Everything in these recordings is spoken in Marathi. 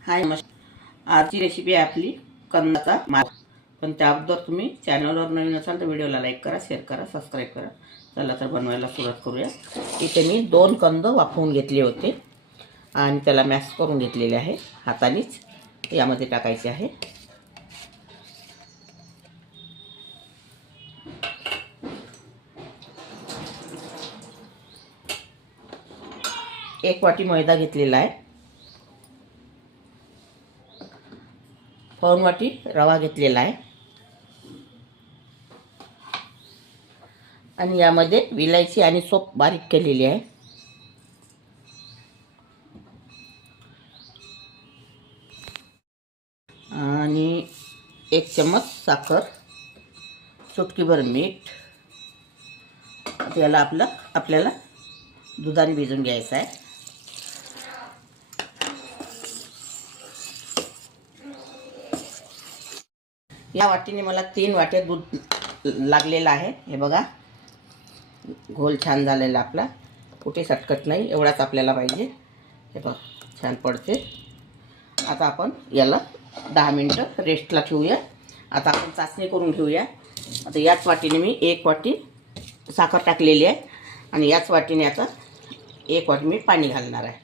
हाय नमस्कार। आजची रेसिपी आहे आपली कंदाचा माल। पण त्या अगोदर तुम्ही चॅनलवर नवीन असाल तर व्हिडिओला लाईक करा, शेअर करा, सबस्क्राईब करा। चला तर बनवायला सुरुवात करूया। इथे मी 2 कंद वाफवून घेतले होते आणि त्याला मॅश करून घेतलेले आहे हातानेच। यामध्ये टाकायचे आहे एक वाटी मैदा घेतलेला आहे, पाऊण वाटी रवा घेतलेला आहे आणि यामध्ये विलायची आणि सोप बारीक केलेली आहे। आणि 1 चम्मच साखर, चुटकीभर मीठ। याला आपल्याला दुधाने भिजवून घ्यायचं आहे। या वाटीने मला 3 वाट्या दूध लागलेलं आहे। हे बघा, घोल छान झालेला आपला, कुठे सटकत नाही, एवढाच आपल्याला पाहिजे। हे बघा छान पडते। आता आपण याला 10 मिनिटं रेस्टला ठेवूया। आता आपण चाचणी करून घेऊया। आता याच वाटीने मी 1 वाटी साखर टाकलेली आहे आणि याच वाटीने आता 1 वाटी मी पाणी घालणार आहे।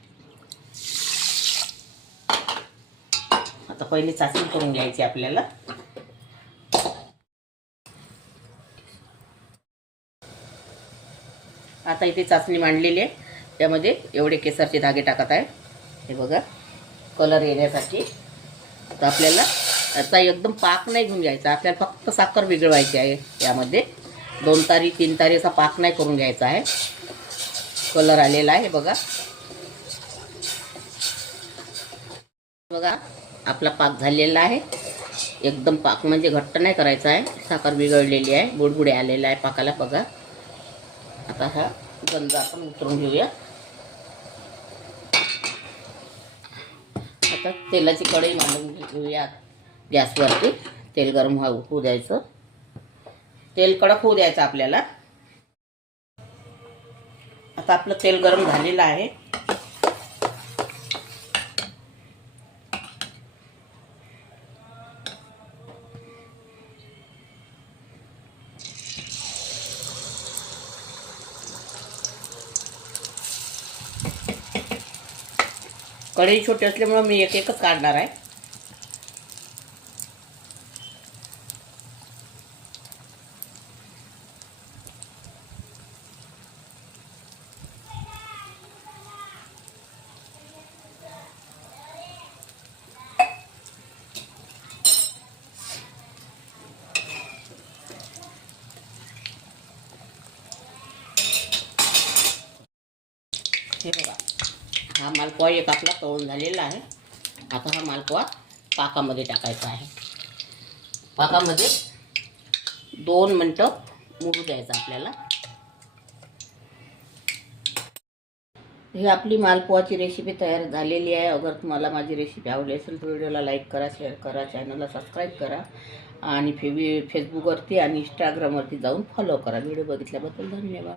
आता पहिली चाचणी करून घ्यायची आपल्याला। आता इथे चाचणी मांडलेली आहे, त्यामध्ये एवढे केसरचे धागे टाकत आहे। हे बघा, कलर येण्यासाठी। आता आपल्याला आता एकदम पाक नाही घेऊन घ्यायचा, आपल्याला फक्त साखर विरघळवायची आहे। यामध्ये 2 तारी 3 तारी असा पाक नाही करून घ्यायचा आहे। कलर आलेला आहे बघा। बघा आपला पाक झालेला आहे। एकदम पाक म्हणजे घट्ट नाही करायचा आहे, साखर विरघळलेली आहे, बुडबुडे आलेला आहे पाकाला बघा। आता हा गंज आपण उतरून घेऊया। आता तेलाची कढई मांडून घेऊया गॅसवरती। तेल गरम होऊ द्यायचं, तेल कडक होऊ द्यायचं आपल्याला। आता आपलं तेल गरम झालेलं आहे। कढई छोटी असल्यामुळे मी एकच काढणार आहे। हे बघा, हा मालपुआ एक आपला तळून झालेला आहे। आता हा मालपुआ पाकामध्ये टाकायचा आहे। पाकामध्ये 2 मिनिटं मुरू द्यायचं आपल्याला। ही आपली मालपुआची रेसिपी तयार झालेली आहे। अगर तुम्हाला माझी रेसिपी आवडली असेल तर व्हिडिओला लाईक करा, शेअर करा, चॅनलला सबस्क्राईब करा आणि फेसबुकवरती आणि इंस्टाग्रामवरती जाऊन फॉलो करा। व्हिडिओ बघितल्याबद्दल धन्यवाद।